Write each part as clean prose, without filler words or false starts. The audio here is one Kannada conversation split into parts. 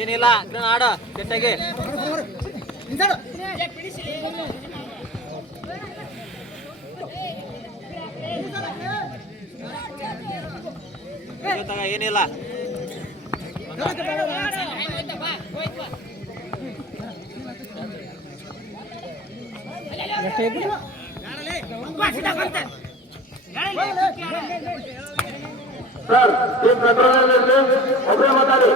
ಏನಿಲ್ಲ ಆಡ ಕೆಟ್ಟಾಗಿ ಏನಿಲ್ಲ ಸರ್ ಒಬ್ಬರೇ ಮಾತಾಡಿ.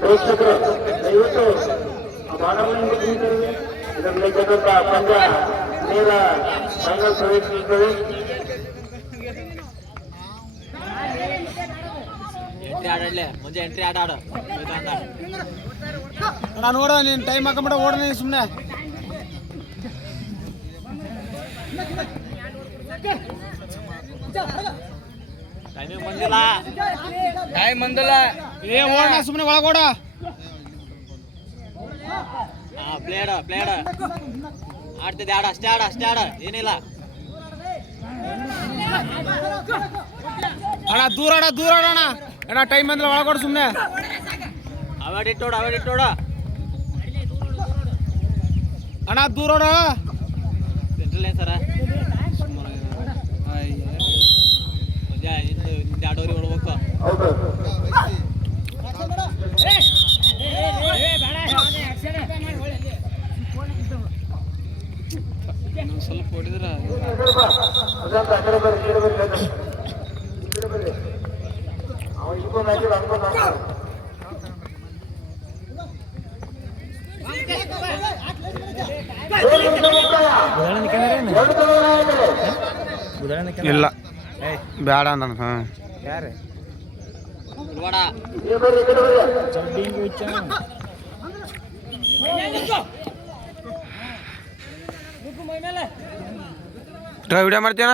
ಪ್ರೇಕ್ಷಕರು ದಯವಿಟ್ಟು ಇದರಲ್ಲಿ ಪಂದ್ಯ ನೇರ ಫೈನಲ್ ಪ್ರವೇಶಿಸುತ್ತದೆ. ಮುಂಚೆ ಎಂಟ್ರಿ ಆಟ ಆಡು ನಾನು ನೋಡ ನೀನು ಟೈಮ್ ಹಾಕೊಂಬಿಡ ಓಡ ನೀನು ಸುಮ್ಮನೆ ಟೈಮಿಂಗ್ ಬಂದಿಲ್ಲ ಏ ಓಡ ಸುಮ್ಮನೆ ಒಳಗೋಡ ಪ್ಲೇಡ್ ಆಡ್ತಿದ್ದೆ ಅಷ್ಟೇ ಆಡ ಏನಿಲ್ಲ ಅಣ್ಣ ದೂರ ಆಡೋಣ ಅಣ್ಣ ಟೈಮ್ ಬಂದ್ರೆ ಒಳಗೋಡ ಸುಮ್ಮನೆ ಅವಾರ್ಡ್ ಇಟ್ಟೋಡ ಅಣ್ಣ ದೂರೋಡ ಸೆಂಟ್ರಲ್ ಏನ್ ಸರ ನಿಂದ ಆಡೋರಿ ಹೊಡ್ಬೇಕು ಸ್ವಲ್ಪ ಹೊಡಿದ್ರ ಇಲ್ಲ ಬೇಡ ಅಂದ ಯಾರು ವಿಡಿಯೋ ಮಾಡ್ತೀನ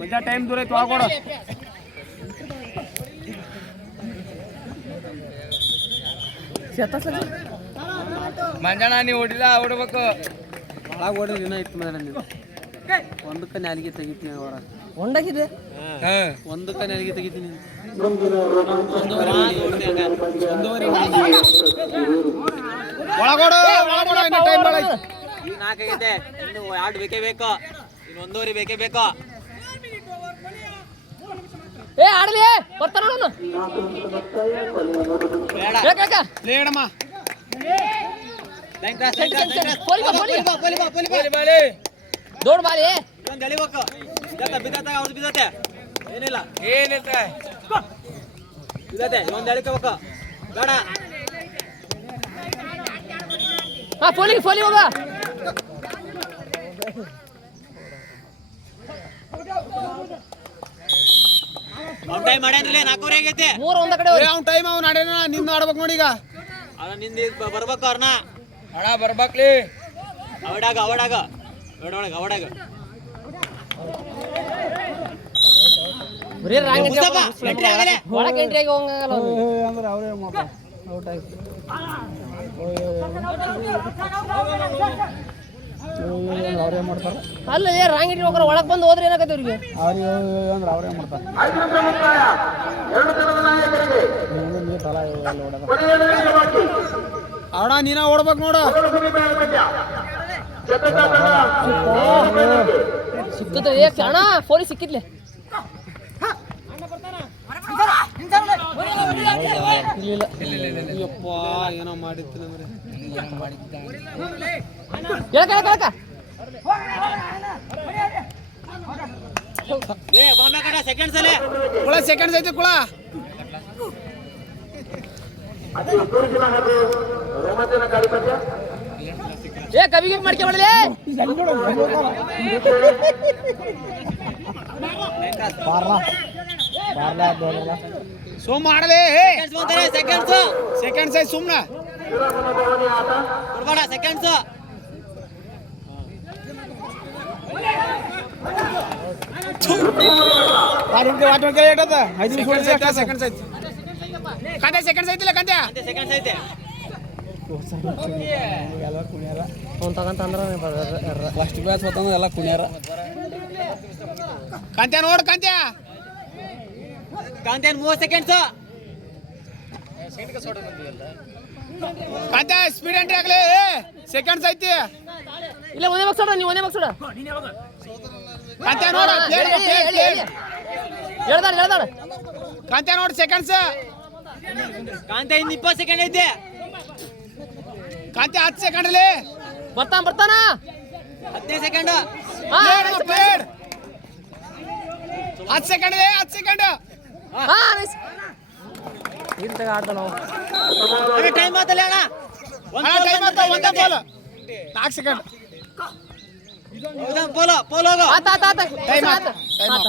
ಮಜಾ ಟೈಮ್ ದೂರ ಐತಿ ಒಳಗೋಡ ಮಂಜಣ್ಣ ನೀವು ಹೊಡಿಲ್ಲ ಹೊಡ್ಬೇಕು ಒಳಗೆ ಹೊಡಿದ್ರೆ ಇನ್ನೂ ಇತ್ತು ಮಂಜಣ್ಣ ನೀವು ಒಂದಕ್ಕೆ ನಾಲಿಗೆ ತೆಗಿತೀನಿ ಹೊರ ಒಂದಾಗಿದೆ ಒಂದಕ್ಕೆ ನಾಲಿಗೆ ತೆಗಿತೀನಿ ಒಳಗೋಡ ಇನ್ನು ಟೈಮ್ ಬೇಡ ಈಗ 4 ಆಗೈತೆ ಇನ್ನು 2 ಬೇಕೇ ಬೇಕು ಇನ್ನು 1 ಬೇಕೇ ಬೇಕು ಏ ಆಡಲಿ ಬರ್ತಾರ ನೋಡು ಬೇಡ ಲೇಡಮ್ಮ ದೊಡ್ಡ ಬಾಲಿ ಒಂದು ಎಳಿಬೇಕು ಬಿದ್ದತ್ತೆ ಅವ್ರು ಬಿದ್ದತ್ತೆ ಏನಿಲ್ಲ ಬಿದ್ದತ್ತೆ ಒಂದು ಎಳಿಕೋಬೇಕು ಬೇಡ ಹಾ ಫೋಲಿ ಹೋಗ ಟೈಮ್ ಮಾಡ್ಯಾನ್ರಿ 4 ಆಗೈತೆ 3 ಒಂದ ಕಡೆ ಅವ್ನ ಟೈಮ್ ಅವ್ನು ಆಡೇನ ನಿಂದ ಆಡ್ಬೇಕು ನೋಡಿ ಈಗ ನಿಂದ ಬರ್ಬೇಕು ಅವ್ರನ್ನ ಅಣ್ಣ ಬರ್ಬೇಕ್ಲಿ ಅವಡಾಗ ಬರೀ ರಾಂಗ್ ಒಳಗೆ ಎಂಟ್ರಿ ಆಗಿ ಹೋಗಂಗಲ್ಲ ಅಂದ್ರೆ ಅವರೇ ಔಟ್ ಆಯ್ತು ಅವ್ರೇ ಮಾಡ್ತಾರೆ ಅಲ್ಲ ಏ ರಾಂಗ್ ಇಟ್ಟು ಹೋಗ್ರ ಒಳಗೆ ಬಂದು ಹೋದ್ರೆ ಏನಾಗತ್ತೆ ಅವ್ರಿಗೆ ಅವ್ರಿಗೆ ಅಂದ್ರೆ ಅವ್ರೇ ಮಾಡ್ತಾರೆ 5 ನಿಮಿಷ ಮುಕ್ತಾಯ. 2 ತಂಡದ ನಾಯಕರಿಗೆ ನೀ ತಲ ಹೊಡೆದ ಕೊನೆಯ ನಿಮಿಷ ಬಾಕಿ. ಅಣ್ಣ ನೀನ ಓಡ್ಬೇಕು ನೋಡು ಮೊದಲ ಸಮೀಪದ ಪಂದ್ಯ. ಚತುರ್ಥ ತಂಡ ಸಿಕ್ಕತ್ತೆ ಏ ಅಣ್ಣ ಪೊಲೀಸ್ ಸಿಕ್ಕಿದ್ಲೆ ಯಪ್ಪ ಏನೋ ಮಾಡಿತ್ತು ನಮ್ರೆ ಕೇಳಕ ಏ ಬಾಂಬೆ ಕಡೆ ಸೆಕೆಂಡ್ಸ್ ಅಲ್ಲಿ ಕುಳ ಸೆಕೆಂಡ್ಸ್ ಐತಿ ಕುಳ ಅತಿ ಉತ್ತೇಜನ ಹಾಗೂ ರೋಮಾಂಚನಕಾರಿ ಪಂದ್ಯ. ಏ ಕವಿಗೆ ಮಾಡ್ಕೊಂಡ್ಬಿಡಲೇ ಸುಮ್ ಮಾಡಲೇ ಸೆಕೆಂಡ್ಸ್ ಸೆಕೆಂಡ್ಸ್ ಐತಿ ಸುಮ್ನ ವಿರಾಮದ ಧೋನಿ ಆಟ. ಕೊಡ್ಬೇಡ ಸೆಕೆಂಡ್ಸ್ ಸೆಕೆಂಡ್ಸ್ ಐತಿ ಕಂದೆ ಸೆಕೆಂಡ್ಸ್ ಐತಿಲ್ಲ ಕಂದೆ ಸೆಕೆಂಡ್ಸ್ ಐತೆ ಅವ್ನು ತಗಂತ ಅಂದ್ರೆ ಫಸ್ಟ್ ಬ್ಯಾಚ್ ಹೋತಂದ್ರೆ ಎಲ್ಲ ಕುಣಿಯಾರ ಕಂತ್ಯ ನೋಡು ಕಂತ್ಯ ಕಾಂತೇನ್ 30 ಸೆಕೆಂಡ್ಸ್ ಕಂತ್ಯ ಸ್ಪೀಡ್ ಎಂಟ್ರಿ ಆಗ್ಲಿ ಸೆಕೆಂಡ್ಸ್ ಐತಿ ಇಲ್ಲ ಒಂದೇ ಬಕ್ಸೋಡ ನೀವು ಒಂದೇ ಬಕ್ಸೋಡ ಕಂತ್ಯ ನೋಡು ಹೇಳ್ದಾಡ ಕಂತ್ಯ ನೋಡು ಸೆಕೆಂಡ್ಸ್ ಕಾಂತೆ ಇನ್ನು 20 ಸೆಕೆಂಡ್ ಐತೆ ಕಂತ್ಯ 10 ಸೆಕೆಂಡ್ ಅಲ್ಲಿ ಬರ್ತಾನ 15 ಸೆಕೆಂಡ್ ಹಾ, ಪ್ಲೇಡ್ 10 ಸೆಕೆಂಡ್ 10 ಸೆಕೆಂಡ್ ಹಾ ನೈಸ್ ಇಂತಾಗ ಆಡ್ದ ನಾವು ಟೈಮ್ ಆತಲ್ಲ ಅಣ್ಣ ಅಣ್ಣ ಟೈಮ್ ಆತ ಒಂದೇ ಬಾಲ್ 4 ಸೆಕೆಂಡ್ ಪೋಲೋ ಹೋಗೋ ಆತ ಟೈಮ್ ಆತ ಆತ